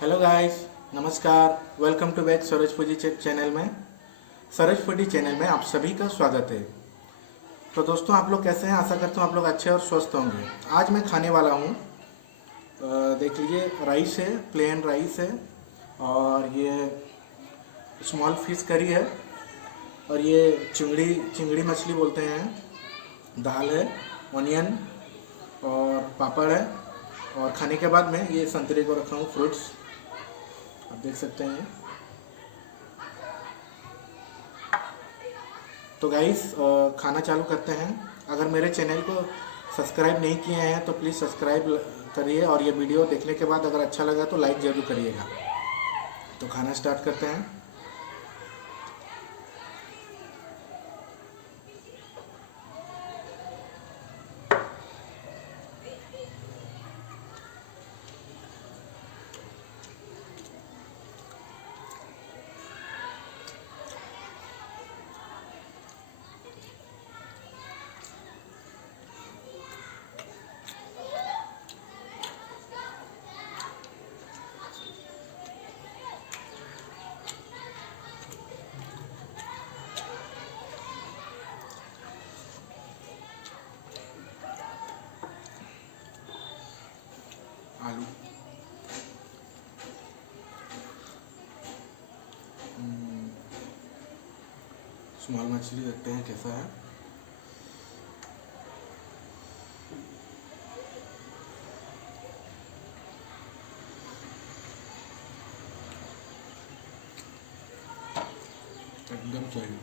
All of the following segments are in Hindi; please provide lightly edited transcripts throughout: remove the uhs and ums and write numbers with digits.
हेलो गाइस, नमस्कार। Welcome to back Saroj foodie channel में। सरोज फूडी चैनल में आप सभी का स्वागत है। तो दोस्तों, आप लोग कैसे हैं? आशा करता हूँ आप लोग अच्छे और स्वस्थ होंगे। आज मैं खाने वाला हूँ, देख लीजिए, राइस है, प्लेन राइस है, और ये स्मॉल फिश करी है, और ये चिंगड़ी चिंगड़ी मछली बोलते हैं, दाल है, ऑनियन और पापड़ है। और खाने के बाद में ये संतरे को रखा हूँ, फ्रूट्स आप देख सकते हैं। तो गाइस, खाना चालू करते हैं। अगर मेरे चैनल को सब्सक्राइब नहीं किए हैं तो प्लीज़ सब्सक्राइब करिए, और ये वीडियो देखने के बाद अगर अच्छा लगा तो लाइक ज़रूर करिएगा। तो खाना स्टार्ट करते हैं। आलू, स्मॉल मछली देखते हैं कैसा है। एकदम सही।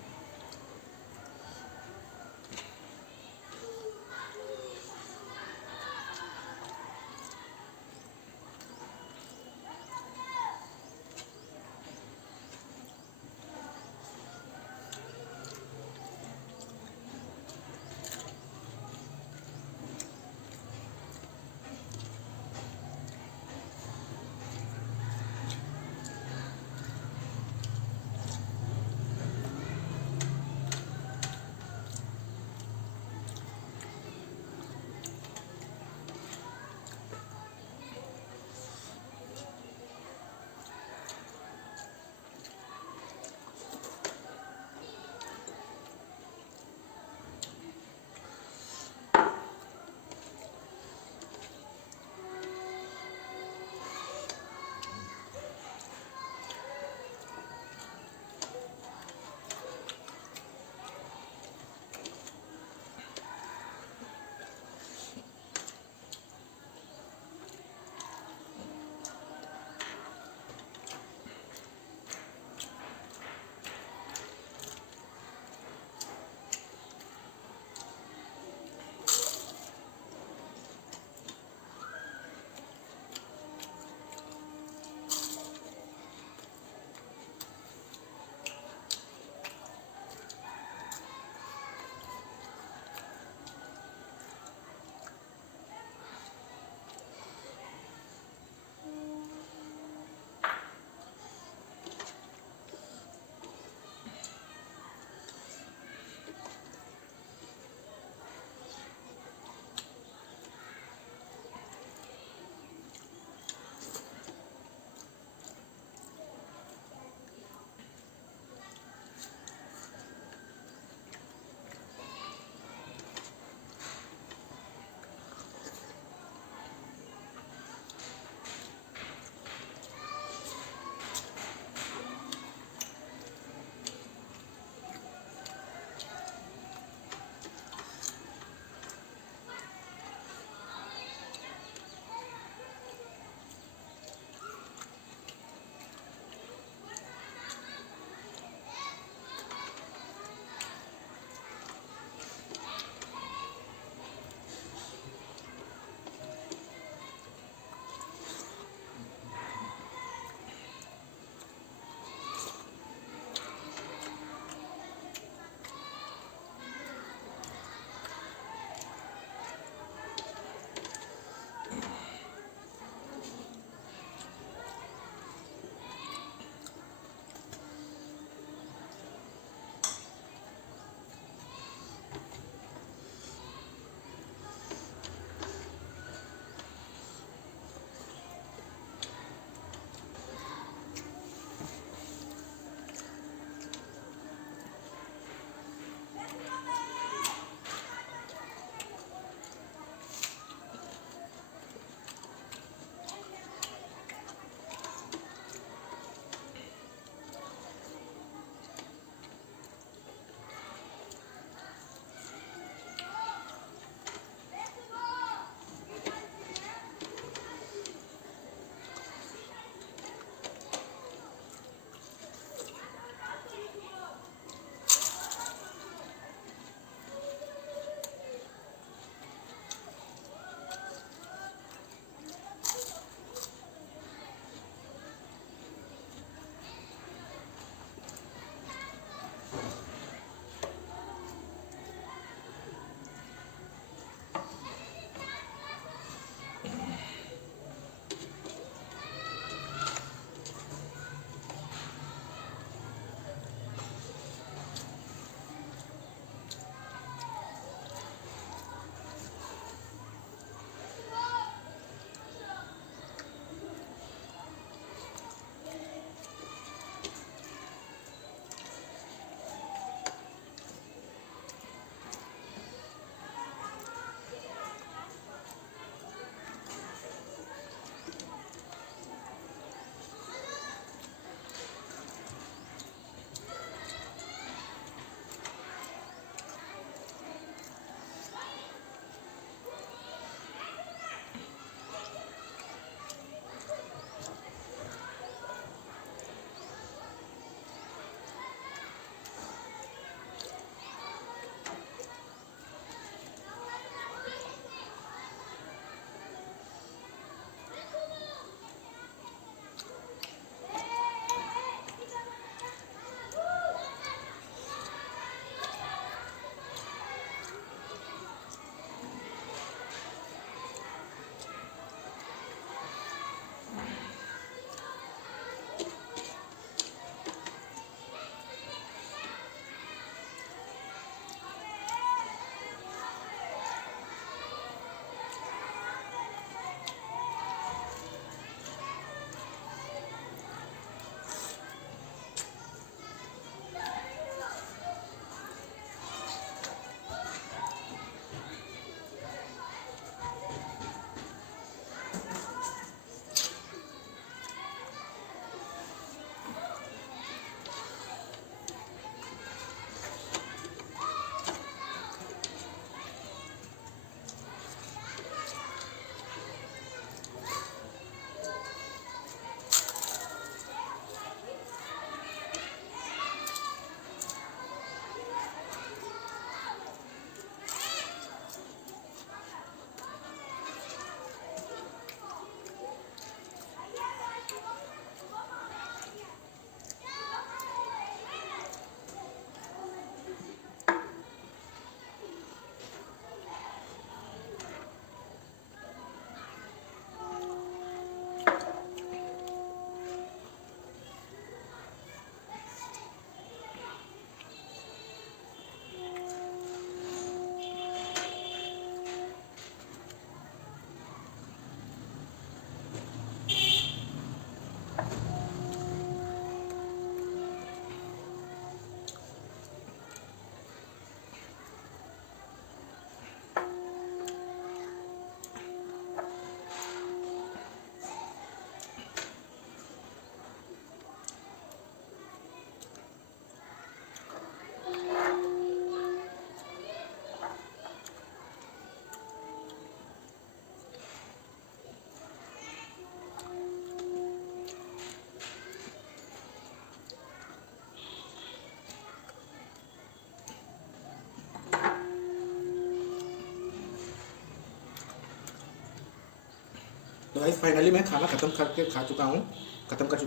तो गाइस फाइनली मैं खाना ख़त्म कर चुका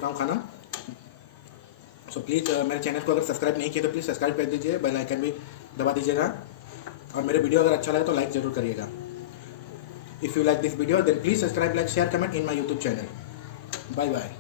हूँ खाना। सो प्लीज़ मेरे चैनल को अगर सब्सक्राइब नहीं किया तो प्लीज़ सब्सक्राइब कर दीजिए, बेल आइकन भी दबा दीजिएगा और मेरे वीडियो अगर अच्छा लगे तो लाइक ज़रूर करिएगा। If you like this video then please subscribe, like, share, comment in my YouTube channel. Bye bye.